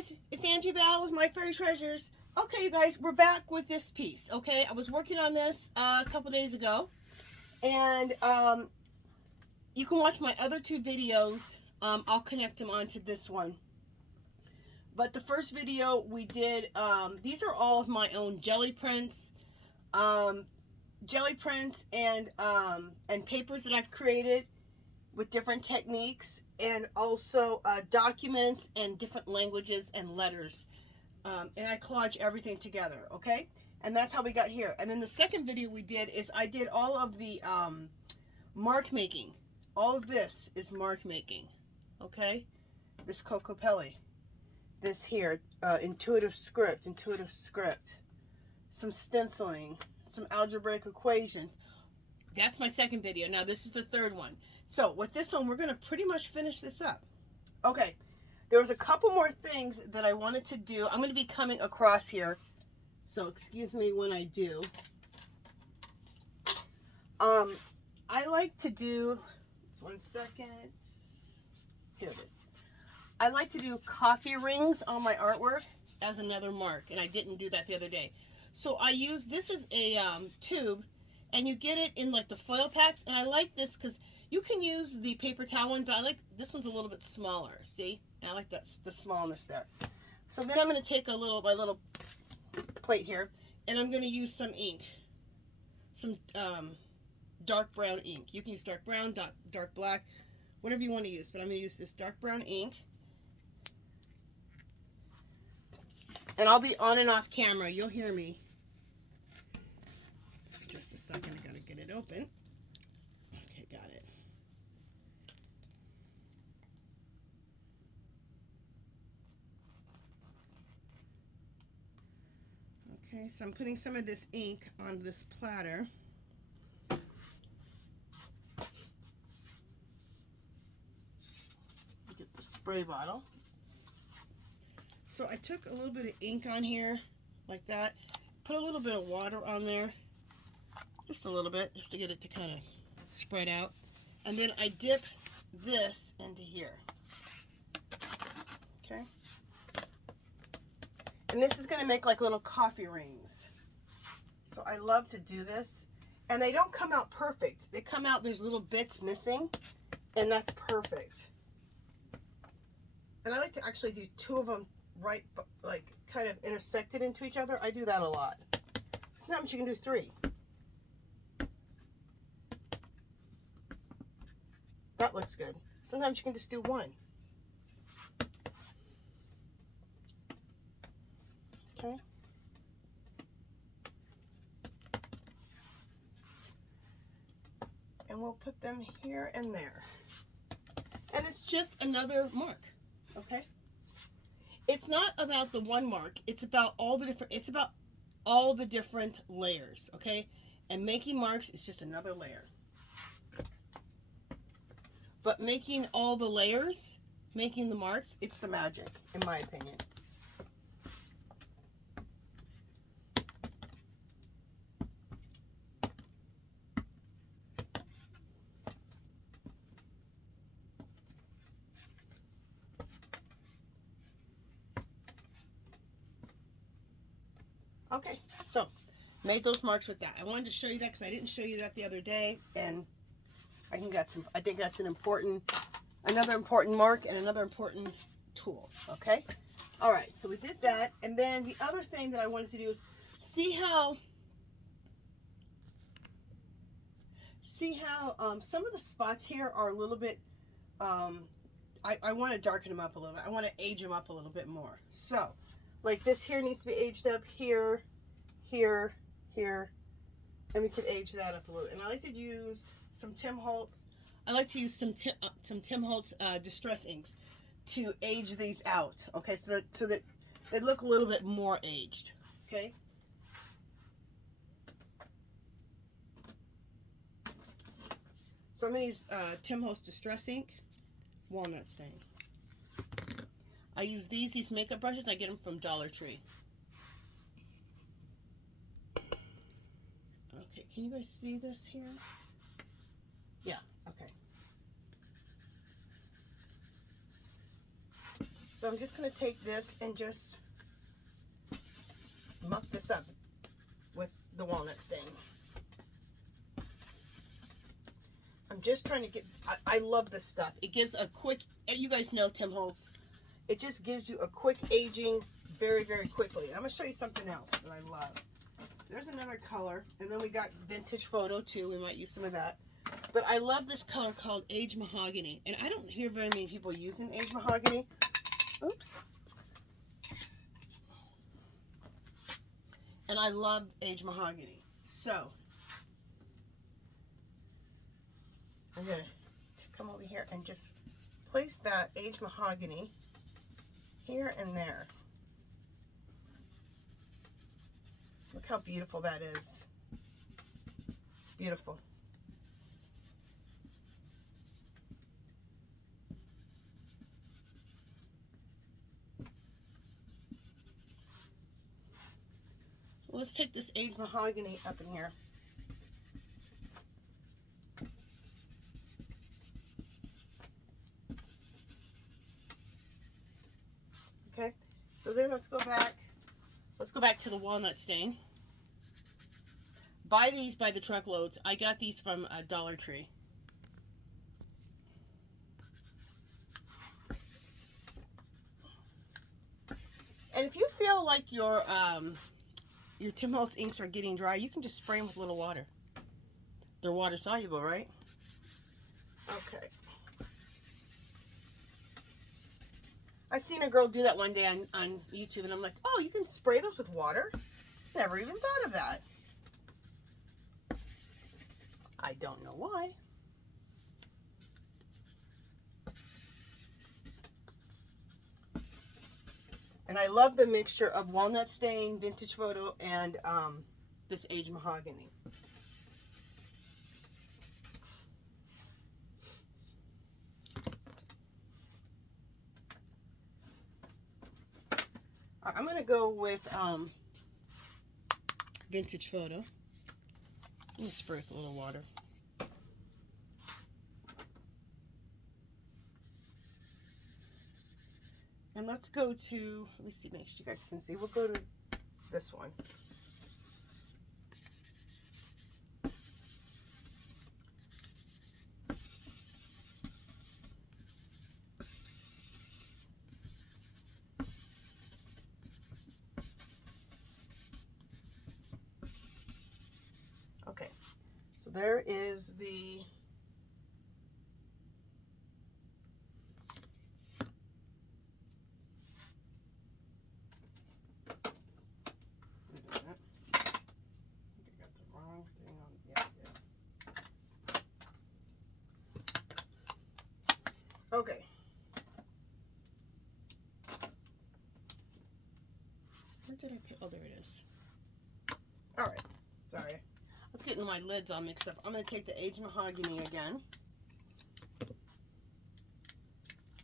guys, it's Angie Bell with My Fairy Treasures. Okay, you guys, we're back with this piece, okay? I was working on this a couple days ago, and you can watch my other two videos. I'll connect them onto this one. But the first video we did, these are all of my own jelly prints, and papers that I've created with different techniques, and also documents and different languages and letters. And I collage everything together, okay? And that's how we got here. And then the second video we did is I did all of the mark making. All of this is mark making, okay? This Cocopelli. This here, intuitive script, some stenciling, some algebraic equations. That's my second video. Now this is the third one. So with this one, we're going to pretty much finish this up. Okay, there was a couple more things that I wanted to do. I'm going to be coming across here, so excuse me when I do. I like to do, just 1 second. Here it is. I like to do coffee rings on my artwork as another mark, and I didn't do that the other day. So I use, this is a tube, and you get it in like the foil packs, and I like this because you can use the paper towel one, but I like this one's a little bit smaller. See, I like that, the smallness there. So then I'm going to take my little plate here, and I'm going to use some ink, some dark brown ink. You can use dark brown, dark black, whatever you want to use, but I'm going to use this dark brown ink. And I'll be on and off camera. You'll hear me. Just a second, I gotta get it open. Okay, got it. Okay, so I'm putting some of this ink on this platter. Get the spray bottle. So I took a little bit of ink on here, like that. Put a little bit of water on there. Just a little bit, just to get it to kind of spread out. And then I dip this into here. Okay? And this is going to make like little coffee rings. So I love to do this. And they don't come out perfect. They come out, there's little bits missing. And that's perfect. And I like to actually do two of them right, like kind of intersected into each other. I do that a lot. Sometimes you can do three. That looks good. Sometimes you can just do one. Okay. And we'll put them here and there. And it's just another mark. Okay. It's not about the one mark. It's about all the different layers. Okay. And making marks is just another layer. But making all the layers, making the marks, it's the magic, in my opinion. Okay, so made those marks with that. I wanted to show you that because I didn't show you that the other day, and I think that's another important mark and another important tool. Okay, all right. So we did that, and then the other thing that I wanted to do is see how some of the spots here are a little bit. I want to darken them up a little bit. I want to age them up a little bit more. So, like this here needs to be aged up here, here, here, and we could age that up a little. And I like to use some Tim Holtz. I like to use some Tim Holtz distress inks to age these out. Okay, so that they look a little bit more aged. Okay. So I'm gonna use Tim Holtz distress ink, walnut stain. I use these makeup brushes. I get them from Dollar Tree. Okay, can you guys see this here? Yeah, okay. So I'm just going to take this and just muck this up with the walnut stain. I'm just trying to get, I love this stuff. It gives a quick, you guys know Tim Holtz, it just gives you a quick aging very, very quickly. I'm going to show you something else that I love. There's another color, and then we got vintage photo too. We might use some of that. But I love this color called Aged Mahogany, and I don't hear very many people using Aged Mahogany. Oops. And I love Aged Mahogany. So, I'm going to come over here and just place that Aged Mahogany here and there. Look how beautiful that is. Beautiful. Let's take this Aged Mahogany up in here. Okay, so then let's go back. Let's go back to the walnut stain. Buy these by the truckloads. I got these from Dollar Tree. And if you feel like your Tim Holtz inks are getting dry, you can just spray them with a little water. They're water soluble, right? Okay. I seen a girl do that one day on YouTube, and I'm like, oh, you can spray those with water? Never even thought of that. I don't know why. And I love the mixture of walnut stain, vintage photo, and this Aged Mahogany. I'm going to go with vintage photo. Let me spray with a little water. And let's go to, let me see, make sure you guys can see. We'll go to this one. Okay, so there is the okay. Where did I put? Oh, there it is. All right. Sorry. I was getting my lids all mixed up. I'm going to take the Aged Mahogany again.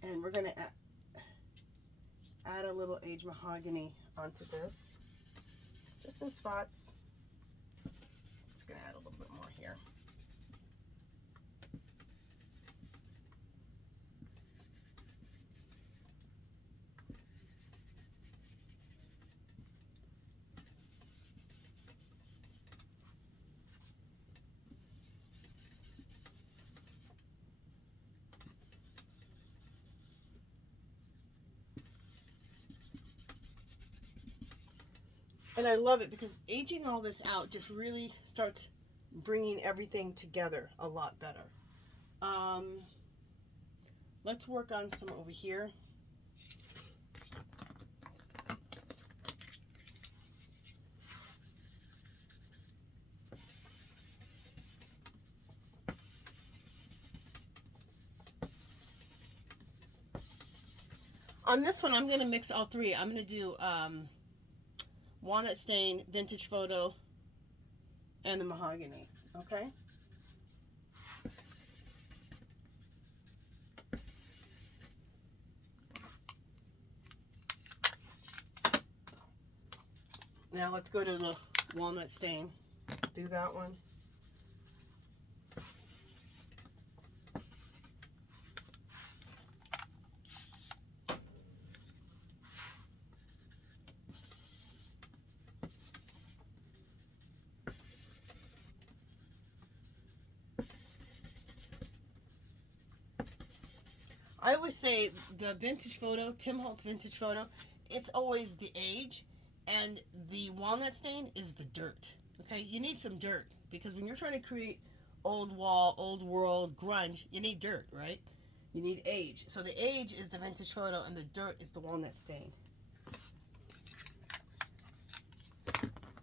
And we're going to add a little Aged Mahogany onto this. Just in spots. Just going to add a little bit more here. And I love it because aging all this out just really starts bringing everything together a lot better. Let's work on some over here. On this one, I'm going to mix all three. I'm going to do walnut stain, vintage photo, and the mahogany. Okay? Now let's go to the walnut stain. Do that one. I always say the vintage photo, Tim Holtz vintage photo, it's always the age, and the walnut stain is the dirt. Okay, you need some dirt, because when you're trying to create old wall, old world, grunge, you need dirt, right? You need age. So the age is the vintage photo, and the dirt is the walnut stain.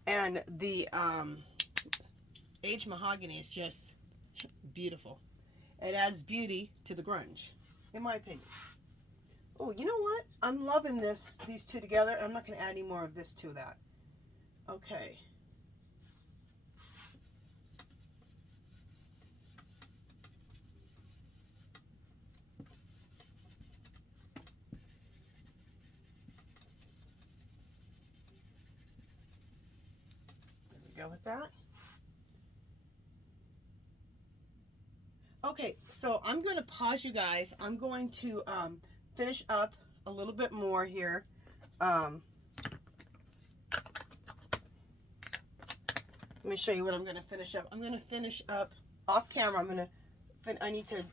And the aged mahogany is just beautiful. It adds beauty to the grunge, in my opinion. Oh, you know what? I'm loving these two together. I'm not going to add any more of this to that. Okay. There we go with that. Okay, so I'm going to pause you guys. I'm going to finish up a little bit more here. Let me show you what I'm going to finish up. I'm going to finish up off camera. I need to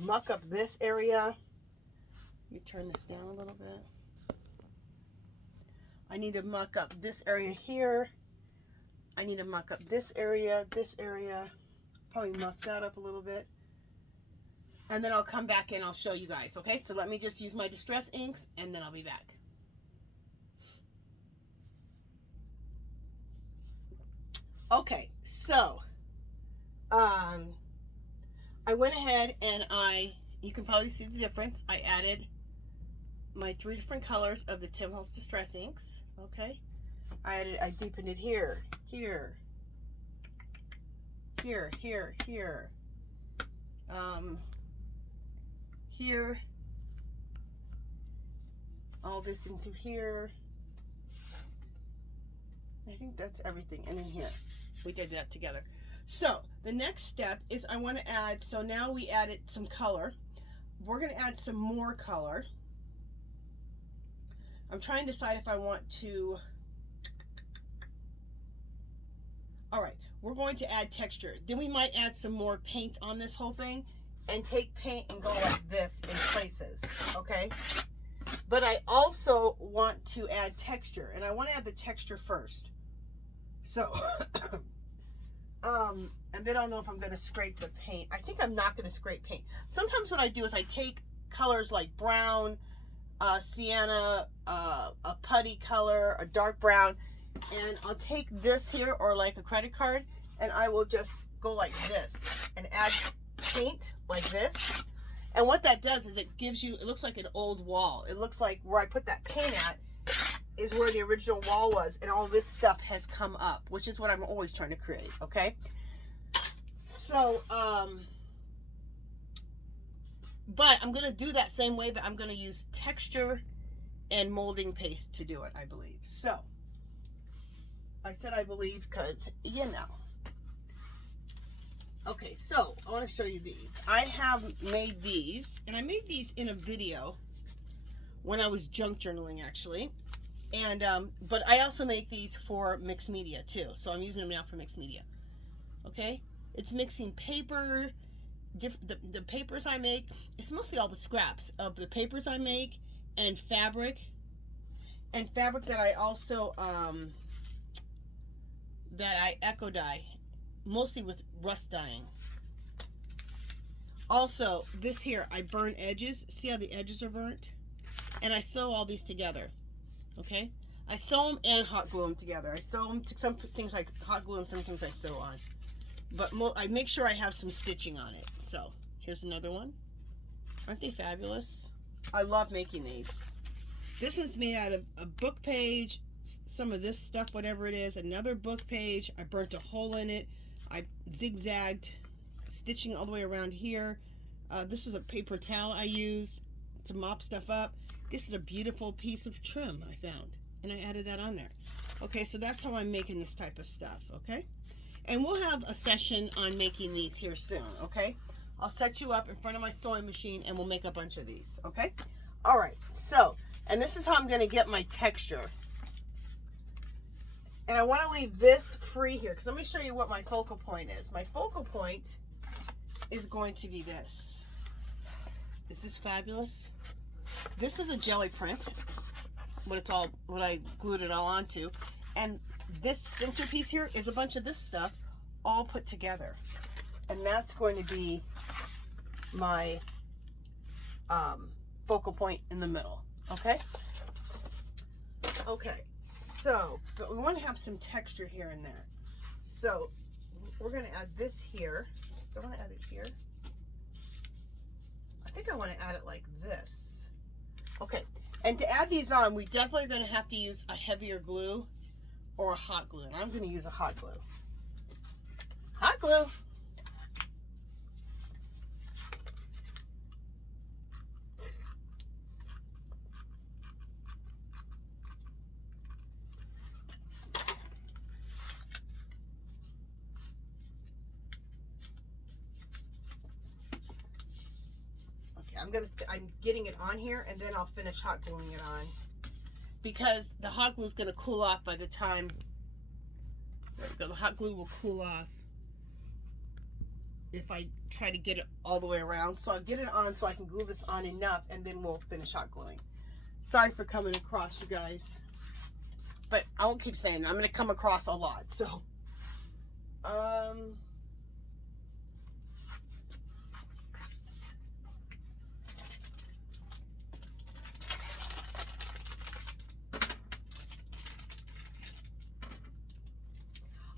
muck up this area. Let me turn this down a little bit. I need to muck up this area here. I need to muck up this area, probably muck that up a little bit. And then I'll come back and I'll show you guys, okay? So let me just use my Distress inks and then I'll be back. Okay, so I went ahead and you can probably see the difference. I added my 3 different colors of the Tim Holtz Distress inks, okay? I deepened it here, here, here, here, here, here, all this into here. I think that's everything, and in here. We did that together. So the next step is I want to add, so now we added some color. We're going to add some more color. I'm trying to decide if I want to, all right, we're going to add texture. Then we might add some more paint on this whole thing and take paint and go like this in places, okay? But I also want to add texture, and I want to add the texture first. So, and then I'll know if I'm going to scrape the paint. I think I'm not going to scrape paint. Sometimes what I do is I take colors like brown, sienna, a putty color, a dark brown, and I'll take this here, or like a credit card, and I will just go like this and add paint like this. And what that does is it gives you, it looks like an old wall. It looks like where I put that paint at is where the original wall was, and all this stuff has come up, which is what I'm always trying to create, okay? So, but I'm going to do that same way, but I'm going to use texture and molding paste to do it, I believe. So, I said I believe because, you know. Okay, so I want to show you these. I have made these, and I made these in a video when I was junk journaling, actually. And, but I also make these for mixed media too. So I'm using them now for mixed media. Okay? It's mixing paper, the papers I make. It's mostly all the scraps of the papers I make, and fabric. And fabric that I also, that I eco dye. Mostly with rust dyeing. Also, this here, I burn edges. See how the edges are burnt? And I sew all these together. Okay? I sew them and hot glue them together. I sew them to some things like hot glue and some things I sew on. But I make sure I have some stitching on it. So, here's another one. Aren't they fabulous? I love making these. This one's made out of a book page, some of this stuff, whatever it is, another book page. I burnt a hole in it. I zigzagged stitching all the way around here. This is a paper towel I use to mop stuff up. This is a beautiful piece of trim I found, and I added that on there. Okay, so that's how I'm making this type of stuff, okay? And we'll have a session on making these here soon, okay? I'll set you up in front of my sewing machine, and we'll make a bunch of these, okay? All right, so, and this is how I'm going to get my texture. And I want to leave this free here, because let me show you what my focal point is. My focal point is going to be this. Is this fabulous? This is a jelly print, what I glued it all onto. And this centerpiece here is a bunch of this stuff all put together. And that's going to be my focal point in the middle, okay? Okay, so, but we want to have some texture here and there. So, we're going to add this here. Do I want to add it here? I think I want to add it like this. Okay, and to add these on, we definitely are going to have to use a heavier glue or a hot glue. And I'm going to use a hot glue. Hot glue. I'm getting it on here, and then I'll finish hot gluing it on, because the hot glue is going to cool off by the time, there we go, the hot glue will cool off if I try to get it all the way around. So I'll get it on so I can glue this on enough, and then we'll finish hot gluing. Sorry for coming across, you guys, but I won't keep saying that. I'm going to come across a lot. So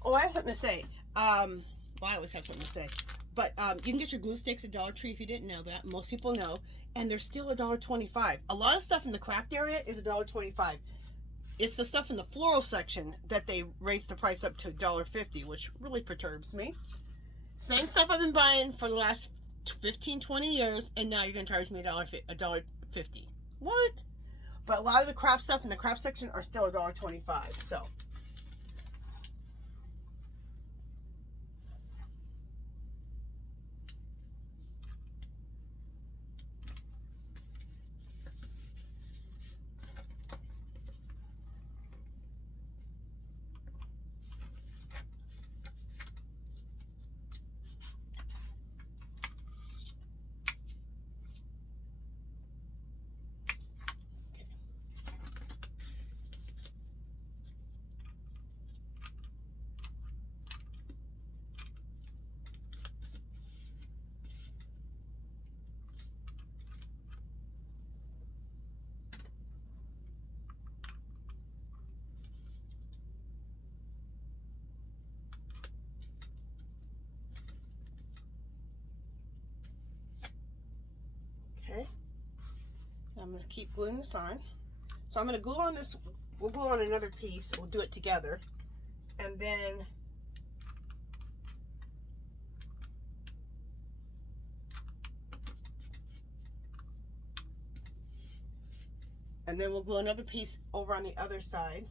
oh, I have something to say. Well, I always have something to say. But you can get your glue sticks at Dollar Tree if you didn't know that. Most people know. And they're still $1.25. A lot of stuff in the craft area is $1.25. It's the stuff in the floral section that they raised the price up to $1.50, which really perturbs me. Same stuff I've been buying for the last 15, 20 years, and now you're going to charge me $1.50. What? But a lot of the craft stuff in the craft section are still $1.25. So okay, I'm going to keep gluing this on. So I'm going to glue on this, we'll glue on another piece, we'll do it together, and then we'll glue another piece over on the other side.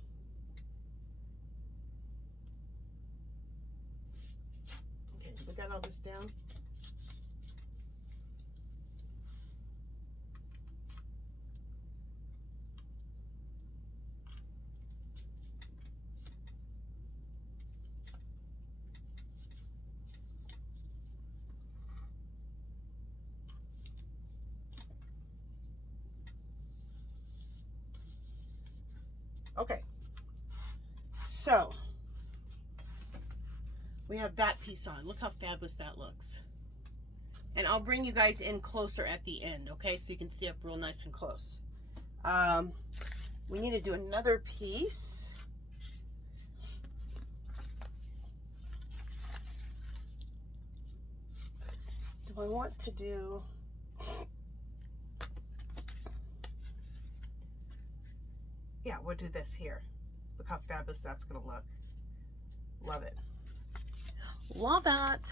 Okay, we got all this down. Okay, so we have that piece on. Look how fabulous that looks. And I'll bring you guys in closer at the end, okay, so you can see up real nice and close. We need to do another piece. Do I want to do... Yeah, we'll do this here. Look how fabulous that's going to look. Love it. Love that.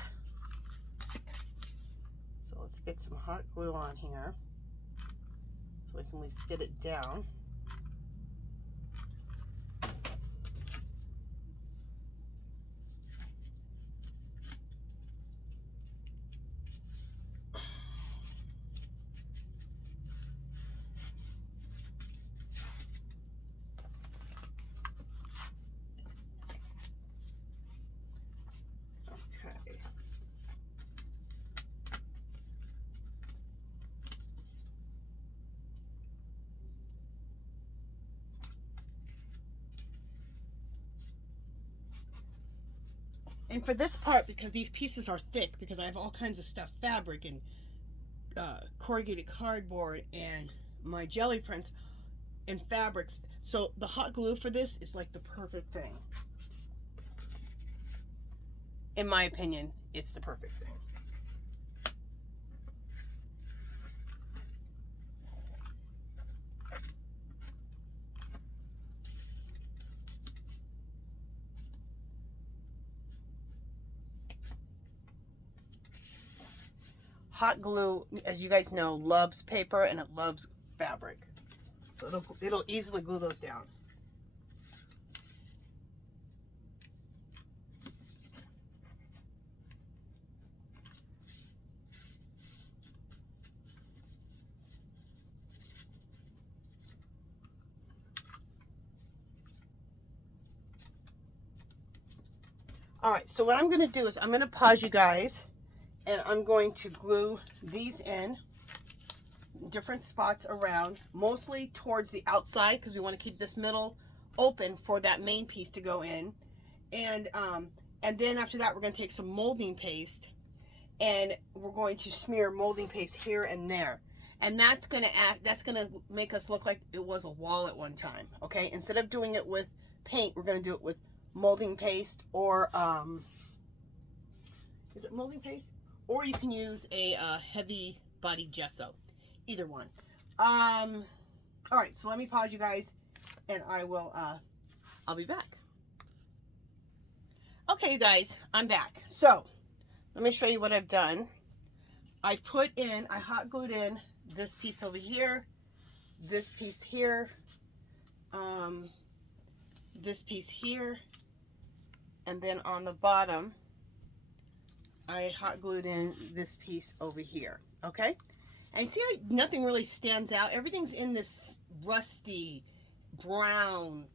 So let's get some hot glue on here so we can at least get it down. And for this part, because these pieces are thick, because I have all kinds of stuff, fabric and corrugated cardboard and my jelly prints and fabrics, so the hot glue for this is like the perfect thing. In my opinion, it's the perfect thing. Hot glue, as you guys know, loves paper and it loves fabric. So it'll easily glue those down. All right, so what I'm going to do is I'm going to pause you guys, and I'm going to glue these in different spots around, mostly towards the outside, because we want to keep this middle open for that main piece to go in. And then after that, we're going to take some molding paste, and we're going to smear molding paste here and there. And that's going to make us look like it was a wall at one time, okay? Instead of doing it with paint, we're going to do it with molding paste, or is it molding paste? Or you can use a heavy body gesso, either one. All right, so let me pause you guys, and I'll be back. Okay, you guys, I'm back. So let me show you what I've done. I hot glued in this piece over here, this piece here, this piece here, and then on the bottom, I hot glued in this piece over here, okay? And see how nothing really stands out? Everything's in this rusty, brown,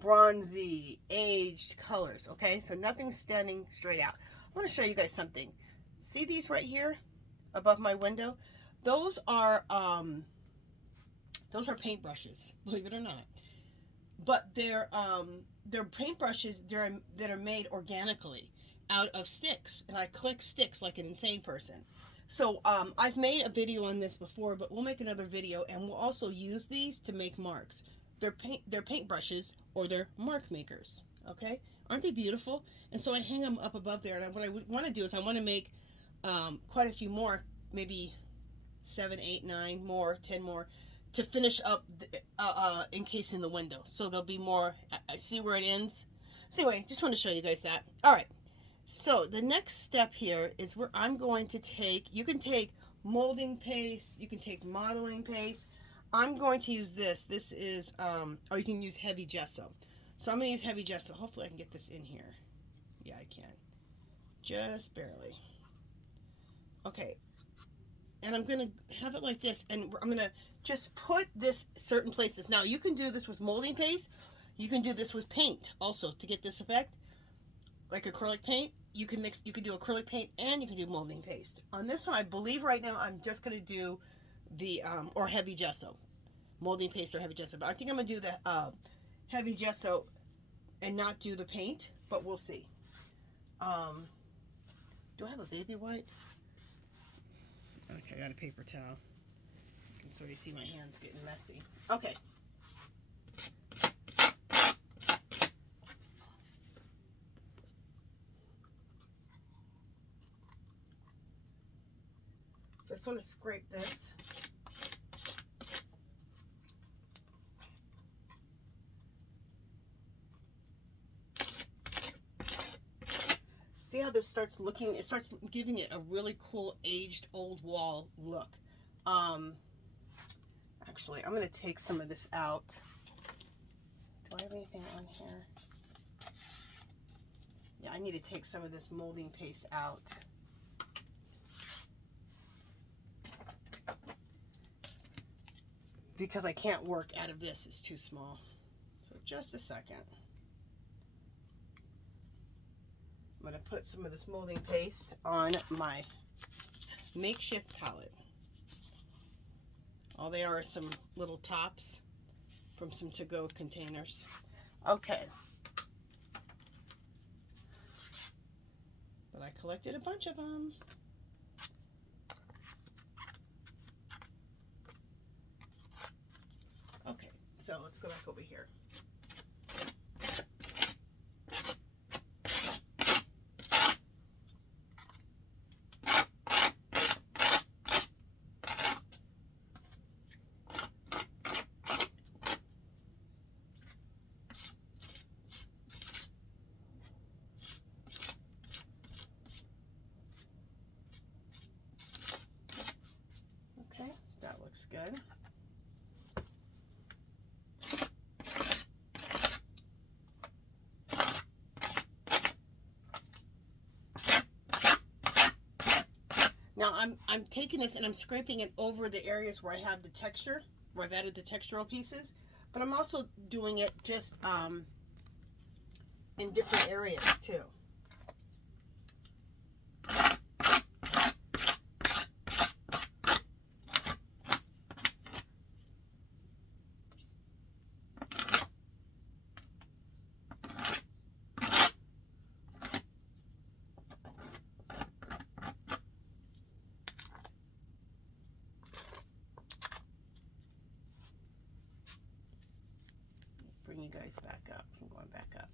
bronzy, aged colors, okay? So nothing's standing straight out. I want to show you guys something. See these right here above my window? Those are paintbrushes, believe it or not. But they're paintbrushes that are made organically out of sticks, and I collect sticks like an insane person. So I've made a video on this before, but we'll make another video, and we'll also use these to make marks. They're paintbrushes, or they're mark makers. Okay, aren't they beautiful? And so I hang them up above there. And what I want to do is I want to make quite a few more, maybe 7, 8, 9 more, 10 more, to finish up encasing the window. So there'll be more. I see where it ends. So anyway, just want to show you guys that. All right. So the next step here is where I'm going to take, you can take molding paste, you can take modeling paste. I'm going to use this. This is, or you can use heavy gesso. So I'm going to use heavy gesso. Hopefully I can get this in here. Yeah, I can. Just barely. Okay. And I'm going to have it like this, and I'm going to just put this certain places. Now, you can do this with molding paste. You can do this with paint also to get this effect. Like acrylic paint, you can do acrylic paint and you can do molding paste. On this one, I believe right now I'm just going to do the, or heavy gesso. Molding paste or heavy gesso. But I think I'm going to do the heavy gesso and not do the paint, but we'll see. Do I have a baby wipe? Okay, I got a paper towel. You can sort of see my hands getting messy. Okay. So I just want to scrape this. See how this starts looking? It starts giving it a really cool aged old wall look. Actually, I'm going to take some of this out. Do I have anything on here? Yeah, I need to take some of this molding paste out. Because I can't work out of this, it's too small. So just a second. I'm going to put some of this molding paste on my makeshift palette. All they are some little tops from some to-go containers. Okay. but I collected a bunch of them. Okay, so let's go back over here. Okay, that looks good. Now I'm taking this and I'm scraping it over the areas where I have the texture, where I've added the textural pieces, but I'm also doing it just in different areas too. Bring you guys back up. I'm going back up.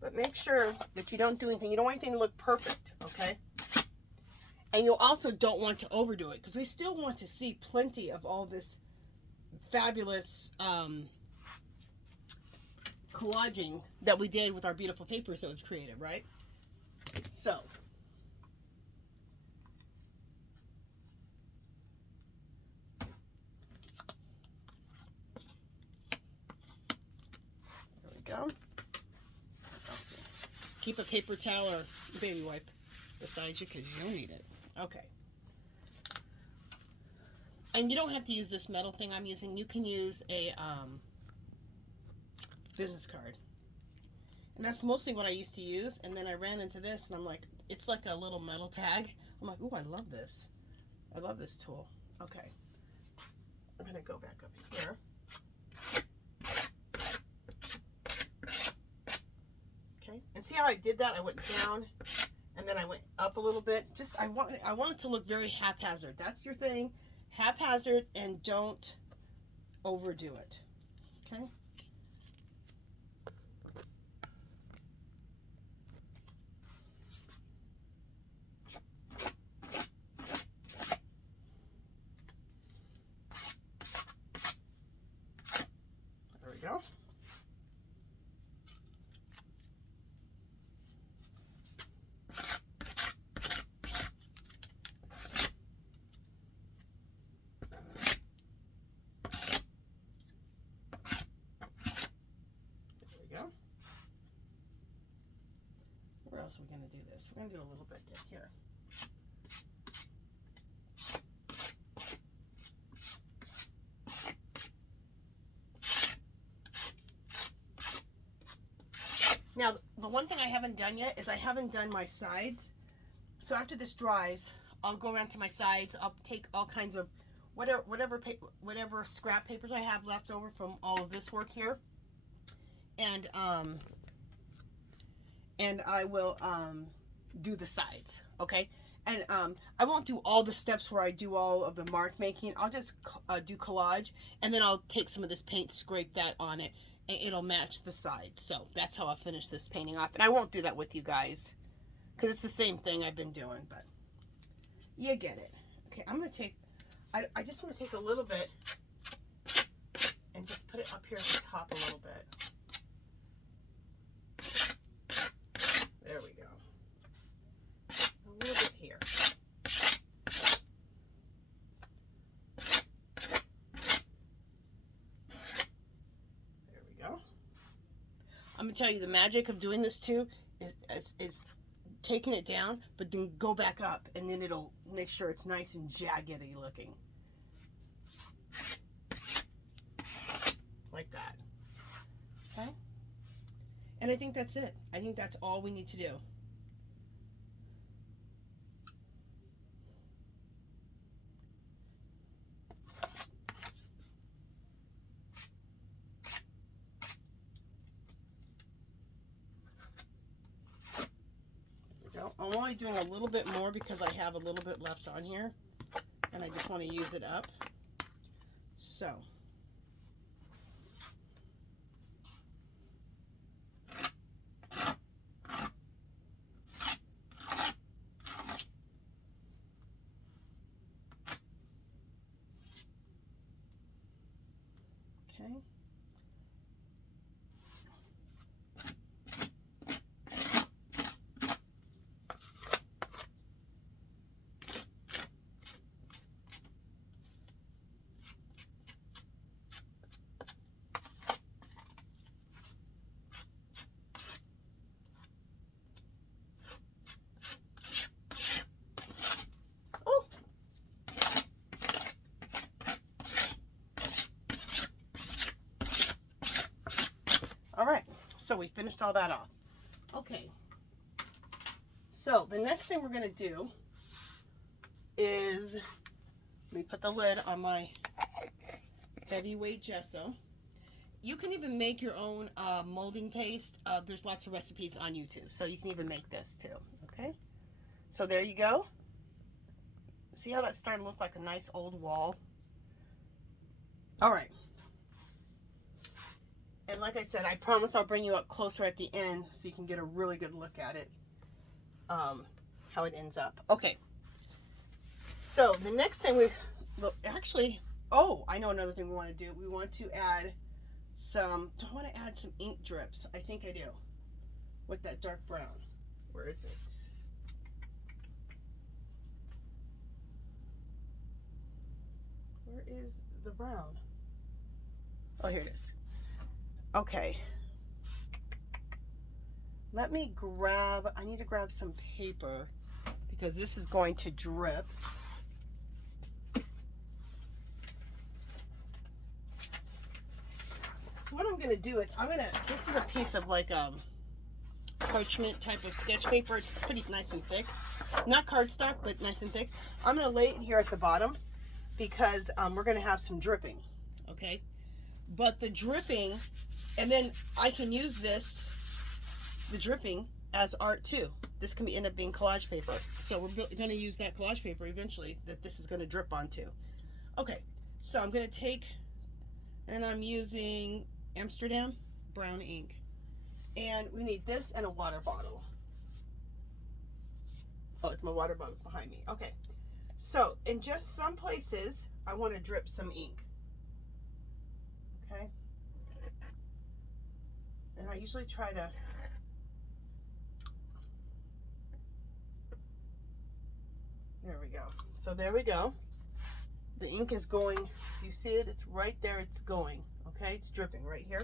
But make sure that you don't do anything. You don't want anything to look perfect, okay? And you also don't want to overdo it, because we still want to see plenty of all this fabulous collaging that we did with our beautiful papers that we've created, right? So there we go. Also, keep a paper towel or baby wipe beside you because you'll need it. Okay. And you don't have to use this metal thing I'm using. You can use a business card. And that's mostly what I used to use. And then I ran into this and I'm like, it's like a little metal tag. I'm like, ooh, I love this. I love this tool. Okay. I'm going to go back up here. Okay. And see how I did that? I went down and then I went up a little bit. Just, I want it to look very haphazard. That's your thing. Haphazard, and don't overdo it. Okay. There we go. Where else are we going to do this? We're going to do a little bit here. Now, the one thing I haven't done yet is I haven't done my sides. So after this dries, I'll go around to my sides. I'll take all kinds of whatever scrap papers I have left over from all of this work here, and I will do the sides, okay? And I won't do all the steps where I do all of the mark making. I'll just do collage, and then I'll take some of this paint, scrape that on it, and it'll match the sides. So that's how I'll finish this painting off. And I won't do that with you guys, because it's the same thing I've been doing, but you get it. Okay, I'm going to take, I just want to take a little bit and just put it up here at the top a little bit. There we go. A little bit here. There we go. I'm going to tell you, the magic of doing this too is taking it down, but then go back up, and then it'll make sure it's nice and jaggedy looking. Like that. Okay? And I think that's it. I think that's all we need to do. only doing a little bit more because I have a little bit left on here and I just want to use it up. So okay. All right, so we finished all that off. Okay, so the next thing we're going to do is, let me put the lid on my heavyweight gesso. You can even make your own molding paste. There's lots of recipes on YouTube, so you can even make this too, okay? So there you go. See how that's starting to look like a nice old wall? All right. And like I said, I promise I'll bring you up closer at the end so you can get a really good look at it, how it ends up. Okay, so the next thing actually, oh, I know another thing we want to do. We want to add some, do I want to add some ink drips? I think I do, with that dark brown. Where is it? Where is the brown? Oh, here it is. Okay, let me grab, I need to grab some paper because this is going to drip. So what I'm going to do is this is a piece of like parchment type of sketch paper. It's pretty nice and thick. Not cardstock, but nice and thick. I'm going to lay it here at the bottom because we're going to have some dripping, okay? But the dripping, and then I can use this, the dripping, as art too. This can end up being collage paper. So we're going to use that collage paper eventually that this is going to drip onto. Okay, so I'm going to take, and I'm using Amsterdam brown ink. And we need this and a water bottle. Oh, it's my water bottle's behind me. Okay, so in just some places, I want to drip some ink. Okay, and I usually try to, there we go. So there we go. The ink is going, you see it? It's right there, it's going. Okay, it's dripping right here.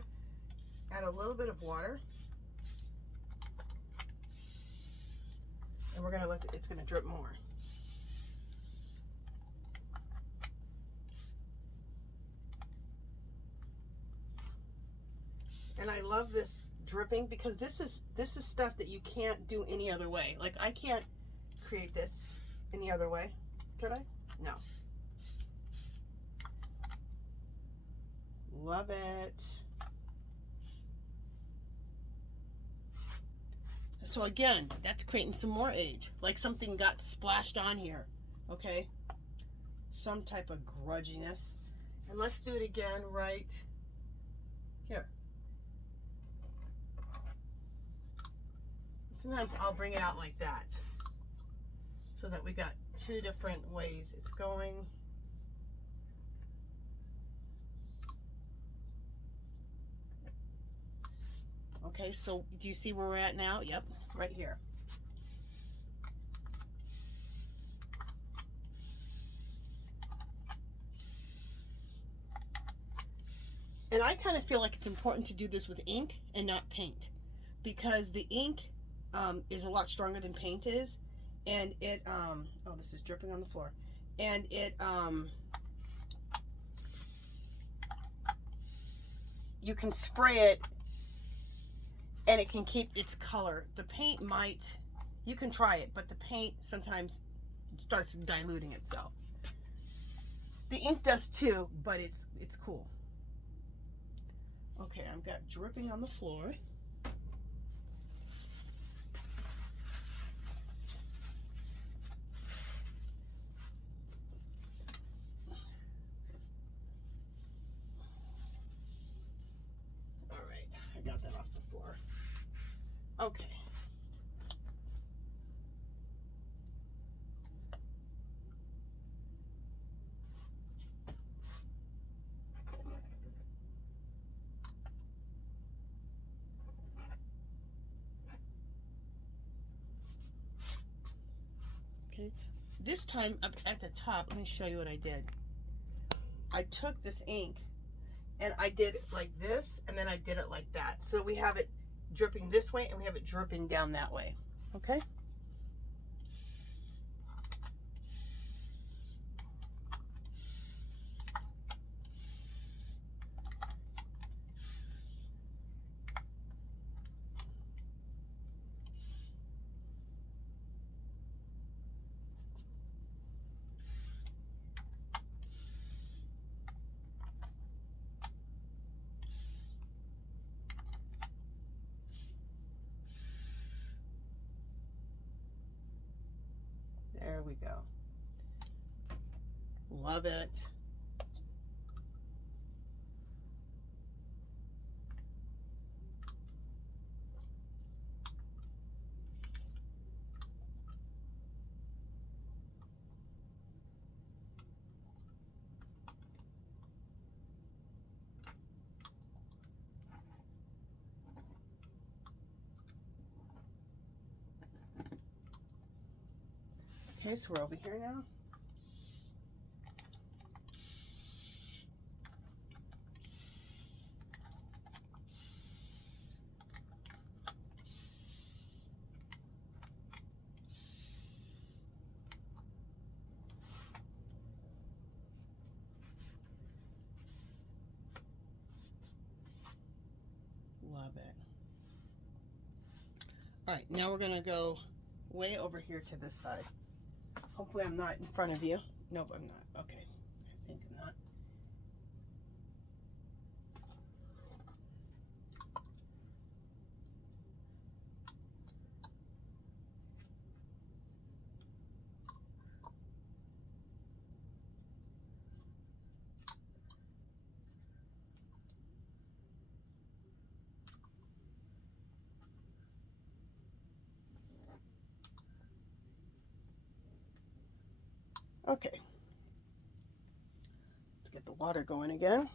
Add a little bit of water. And we're gonna it's gonna drip more. And I love this dripping because this is stuff that you can't do any other way. Like I can't create this any other way. Could I? No. Love it. So again, that's creating some more age. Like something got splashed on here. Okay? Some type of grudginess. And let's do it again right here. Sometimes I'll bring it out like that so that we got two different ways it's going. Okay, so do you see where we're at now? Yep, right here. And I kind of feel like it's important to do this with ink and not paint, because the ink is a lot stronger than paint is, and it oh, this is dripping on the floor, and it you can spray it and it can keep its color. The paint might, you can try it, but the paint sometimes starts diluting itself. The ink does too, but it's cool. Okay, I've got dripping on the floor. Okay. Okay. This time up at the top, let me show you what I did. I took this ink and I did it like this, and then I did it like that. So we have it dripping this way and we have it dripping down that way. Okay? There we go. Love it. Okay, so we're over here now. Love it. All right, now we're gonna go way over here to this side. Hopefully I'm not in front of you. Nope, I'm not. Okay, I think I'm not. Okay. Let's get the water going again.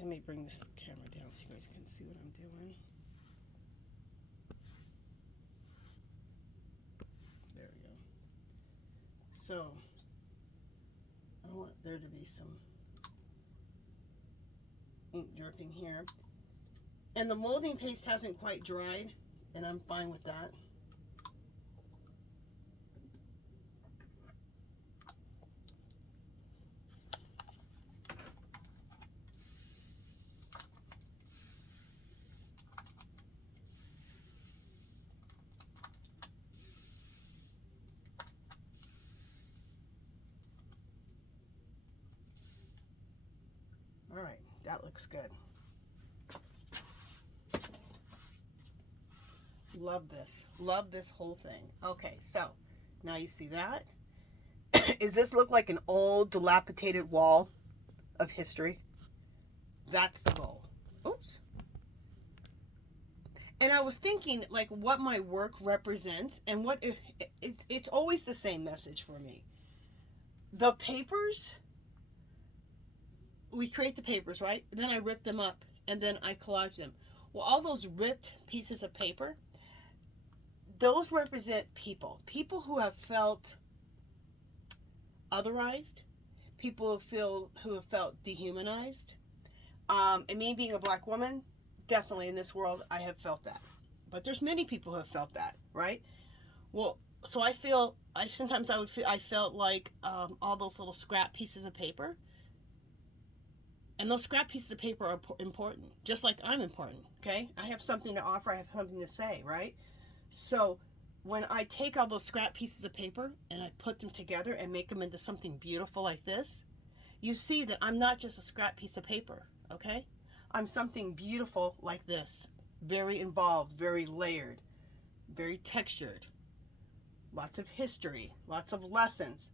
Let me bring this camera down so you guys can see what I'm doing. There we go. So, I want there to be some ink dripping here. And the molding paste hasn't quite dried, and I'm fine with that. All right, that looks good. Love this. Love this whole thing. Okay, so now you see that. Does this look like an old dilapidated wall of history? That's the goal. Oops. And I was thinking like what my work represents, and what if it's always the same message for me. The papers, we create the papers, right? And then I rip them up and then I collage them. Well, all those ripped pieces of paper, those represent people. People who have felt otherized, people who have felt dehumanized. And me being a black woman, definitely in this world, I have felt that. But there's many people who have felt that, right? Well, so I felt like all those little scrap pieces of paper, And those scrap pieces of paper are important, just like I'm important, okay? I have something to offer, I have something to say, right? So when I take all those scrap pieces of paper and I put them together and make them into something beautiful like this, you see that I'm not just a scrap piece of paper, okay? I'm something beautiful like this, very involved, very layered, very textured, lots of history, lots of lessons.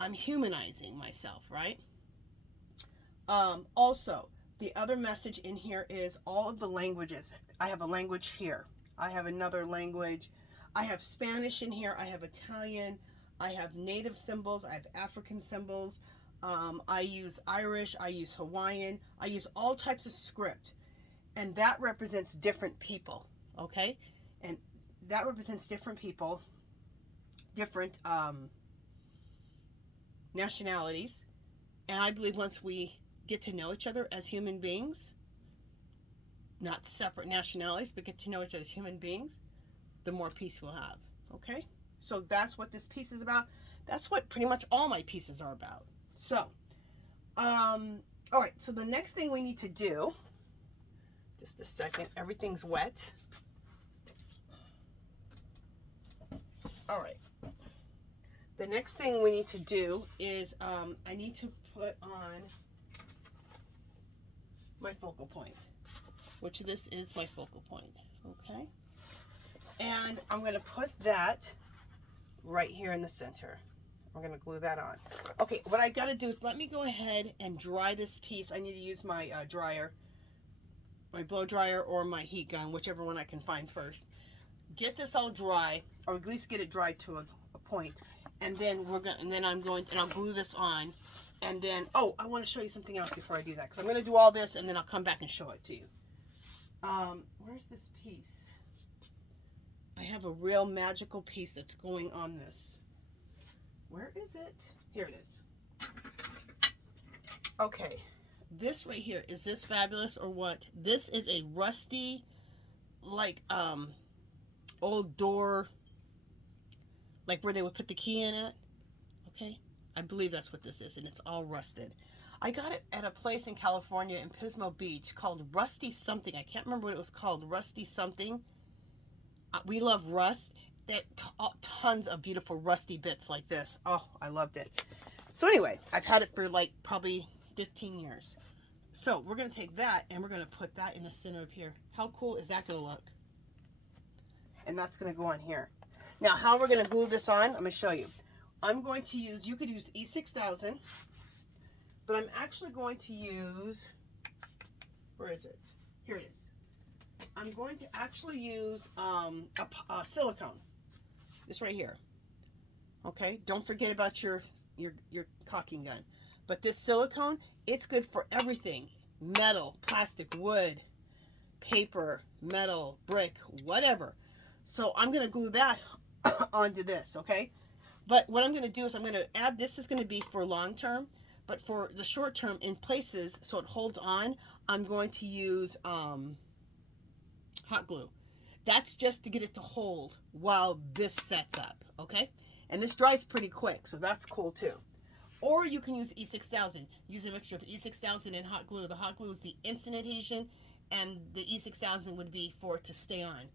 I'm humanizing myself, right? Also, the other message in here is all of the languages. I have a language here. I have another language. I have Spanish in here. I have Italian. I have native symbols. I have African symbols. I use Irish. I use Hawaiian. I use all types of script. And that represents different people, okay? And that represents different people, different nationalities. And I believe once we get to know each other as human beings, not separate nationalities, but get to know each other as human beings, the more peace we'll have, okay? So that's what this piece is about. That's what pretty much all my pieces are about. So, all right, so the next thing we need to do, just a second, everything's wet. All right. The next thing we need to do is I need to put on my focal point, which this is my focal point, okay? And I'm going to put that right here in the center. I'm going to glue that on. Okay, what I got to do is let me go ahead and dry this piece. I need to use my dryer, my blow dryer or my heat gun, whichever one I can find first. Get this all dry, or at least get it dry to a point. And then I'll glue this on. And then, oh, I want to show you something else before I do that, because I'm going to do all this and then I'll come back and show it to you. Where's this piece? I have a real magical piece that's going on this. Where is it? Here it is. Okay, this right here, is this fabulous or what? This is a rusty, like, old door, like where they would put the key in it. Okay, I believe that's what this is, and it's all rusted. I got it at a place in California in Pismo Beach called Rusty something. I can't remember what it was called. Rusty something. We love rust. That tons of beautiful rusty bits like this. Oh, I loved it. So anyway, I've had it for like probably 15 years. So we're going to take that and we're going to put that in the center of here. How cool is that going to look? And that's going to go on here. Now, how we're going to glue this on, I'm going to show you. I'm going to use, you could use E6000, but I'm actually going to use, where is it? Here it is. I'm going to actually use a silicone. This right here. Okay, don't forget about your caulking gun. But this silicone, it's good for everything. Metal, plastic, wood, paper, metal, brick, whatever. So I'm going to glue that onto this, okay? But what I'm going to do is I'm going to add, this is going to be for long term, but for the short term in places so it holds on, I'm going to use hot glue. That's just to get it to hold while this sets up, okay? And this dries pretty quick, so that's cool too. Or you can use E6000. Use a mixture of E6000 and hot glue. The hot glue is the instant adhesion, and the E6000 would be for it to stay on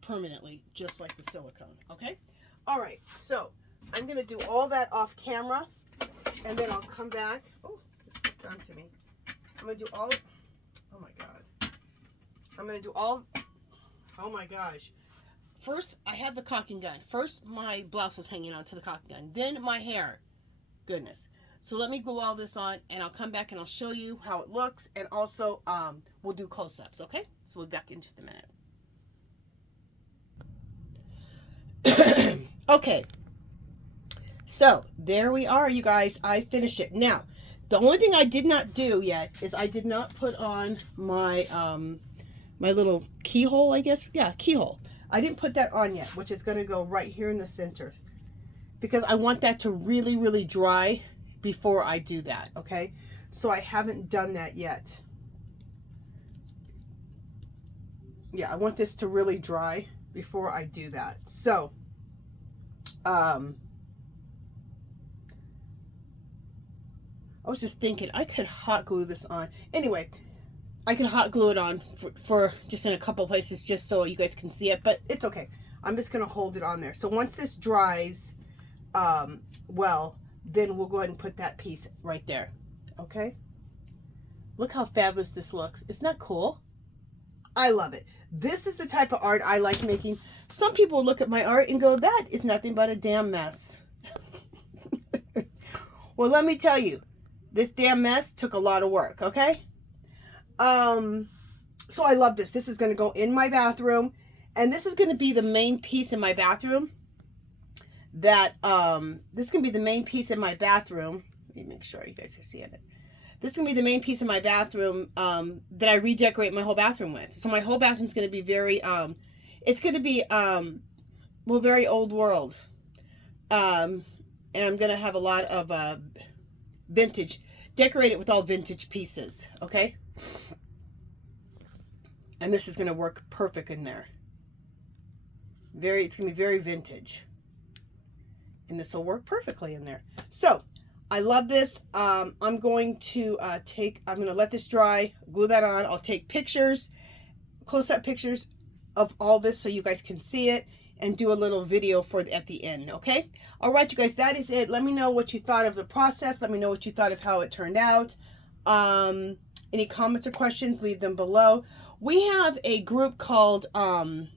permanently, just like the silicone, okay? All right, so I'm going to do all that off camera, and then I'll come back. Oh, this hooked onto me. I'm going to do all, oh my God. I'm going to do all, oh my gosh. First, I had the caulking gun. First, my blouse was hanging onto the caulking gun. Then my hair. Goodness. So let me glue all this on, and I'll come back and I'll show you how it looks, and also we'll do close-ups, okay? So we'll be back in just a minute. Okay. So there we are, you guys. I finished it. Now, the only thing I did not do yet is I did not put on my my little keyhole, I guess. Yeah, keyhole. I didn't put that on yet, which is going to go right here in the center, because I want that to really, really dry before I do that, okay? So I haven't done that yet. Yeah, I want this to really dry before I do that. So, I was just thinking I could hot glue this on. Anyway, I could hot glue it on for just in a couple places just so you guys can see it, but it's okay. I'm just going to hold it on there. So once this dries, well, then we'll go ahead and put that piece right there. Okay? Look how fabulous this looks. Isn't that cool? I love it. This is the type of art I like making. Some people look at my art and go, that is nothing but a damn mess. Well, let me tell you, this damn mess took a lot of work, okay? So I love this. This is going to go in my bathroom, and this is going to be the main piece in my bathroom that, this is going to be the main piece in my bathroom. Let me make sure you guys are seeing it. This is going to be the main piece in my bathroom, that I redecorate my whole bathroom with. So my whole bathroom is going to be very, it's going to be, well, very old world. And I'm going to have a lot of, vintage, decorate it with all vintage pieces. Okay. And this is going to work perfect in there. It's going to be very vintage. And this will work perfectly in there. So, I love this. I'm going to I'm going to let this dry, glue that on. I'll take pictures, close-up pictures of all this so you guys can see it, and do a little video for at the end, okay? All right, you guys, that is it. Let me know what you thought of the process. Let me know what you thought of how it turned out. Any comments or questions, leave them below. We have a group called, oh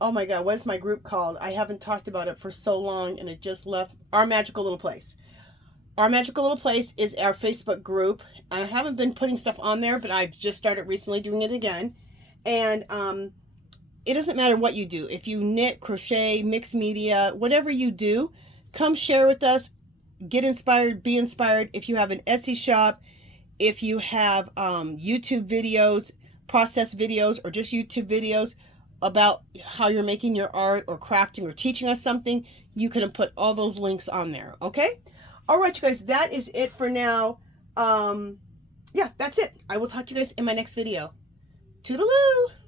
my God, what's my group called? I haven't talked about it for so long, and it just left. Our Magical Little Place. Our Magical Little Place is our Facebook group. I haven't been putting stuff on there, but I've just started recently doing it again. And it doesn't matter what you do. If you knit, crochet, mix media, whatever you do, come share with us. Get inspired, be inspired. If you have an Etsy shop, if you have YouTube videos, process videos, or just YouTube videos about how you're making your art or crafting or teaching us something, you can put all those links on there, okay? All right, you guys, that is it for now. Yeah, that's it. I will talk to you guys in my next video. Toodaloo!